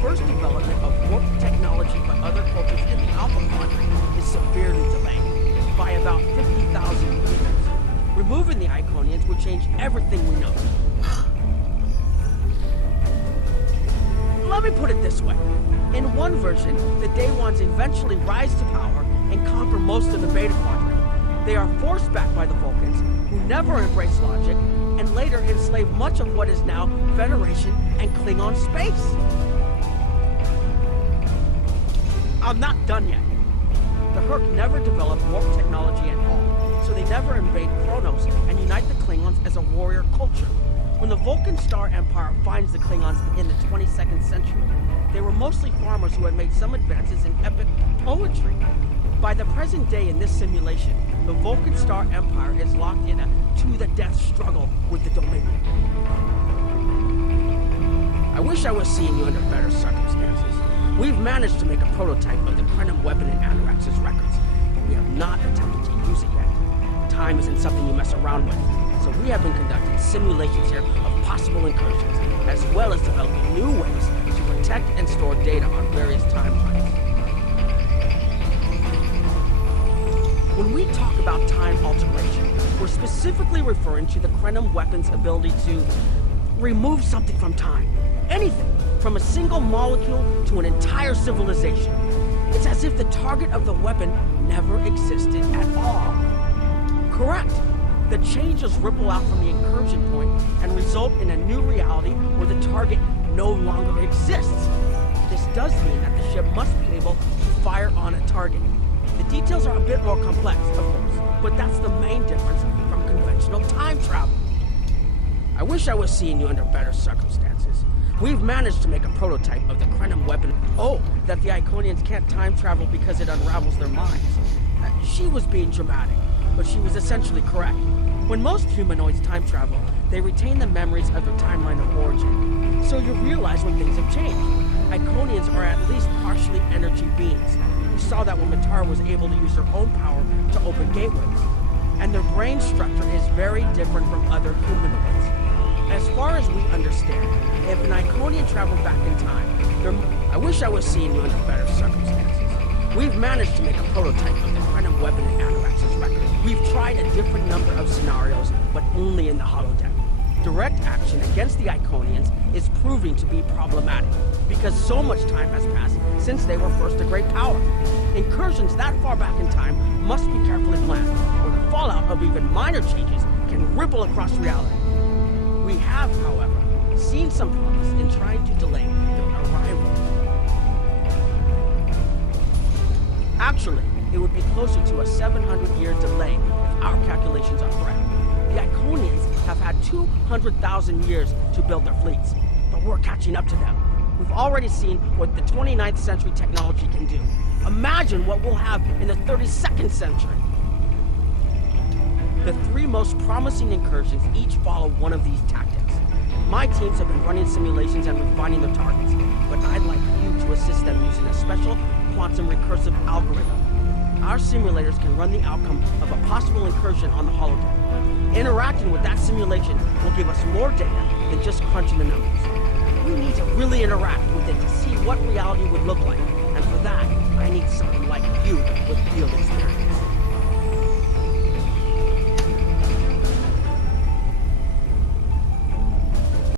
first development of warped technology by other cultures in the Alpha Quadrant is severely delayed by about 50,000 years. Removing the iconians would change everything we know. Let me put it this way. In one version, the Day Ones eventually rise to power and conquer most of the Beta Quadrant. They are forced back by the Vulcans, who never embrace logic, and later enslave much of what is now Federation and Klingon space. I'm not done yet. The Herc never developed warp technology at all, so they never invade Kronos and unite the Klingons as a warrior culture. When the Vulcan Star Empire finds the Klingons in the 22nd century, they were mostly farmers who had made some advances in epic poetry. By the present day in this simulation, the Vulcan Star Empire is locked in a to-the-death struggle with the Dominion. I wish I was seeing you under better circumstances. We've managed to make a prototype of the Krenim weapon in Anorax's records, but we have not attempted to use it yet. Time isn't something you mess around with, so we have been conducting simulations here of possible incursions, as well as developing new ways to protect and store data on various timelines. When we talk about time alteration, we're specifically referring to the Krenim weapon's ability to remove something from time. Anything, from a single molecule to an entire civilization. It's as if the target of the weapon never existed at all. Correct. The changes ripple out from the incursion point and result in a new reality where the target no longer exists. This does mean that the ship must be able to fire on a target. The details are a bit more complex, of course, but that's the main difference from conventional time travel. I wish I was seeing you under better circumstances. We've managed to make a prototype of the Krenim weapon. Oh, that the Iconians can't time travel because it unravels their minds. She was being dramatic, but she was essentially correct. When most humanoids time travel, they retain the memories of their timeline of origin. So you realize when things have changed. Iconians are at least partially energy beings. We saw that when Matara was able to use her own power to open gateways. And their brain structure is very different from other humanoids. As far as we understand, if an Iconian traveled back in time, I wish I was seeing you under better circumstances. We've managed to make a prototype of the Krenim weapon in Anorax's record. We've tried a different number of scenarios, but only in the holodeck. Direct action against the Iconians is proving to be problematic, because so much time has passed since they were first a great power. Incursions that far back in time must be carefully planned, or the fallout of even minor changes can ripple across reality. We have, however, seen some promise in trying to delay their arrival. Actually, it would be closer to a 700-year delay if our calculations are correct. The Iconians have had 200,000 years to build their fleets, but we're catching up to them. We've already seen what the 29th century technology can do. Imagine what we'll have in the 32nd century. The three most promising incursions each follow one of these tactics. My teams have been running simulations and refining their targets, but I'd like you to assist them using a special quantum recursive algorithm. Our simulators can run the outcome of a possible incursion on the holodeck. Interacting with that simulation will give us more data than just crunching the numbers. We need to really interact with it to see what reality would look like, and for that, I need someone like you with field experience.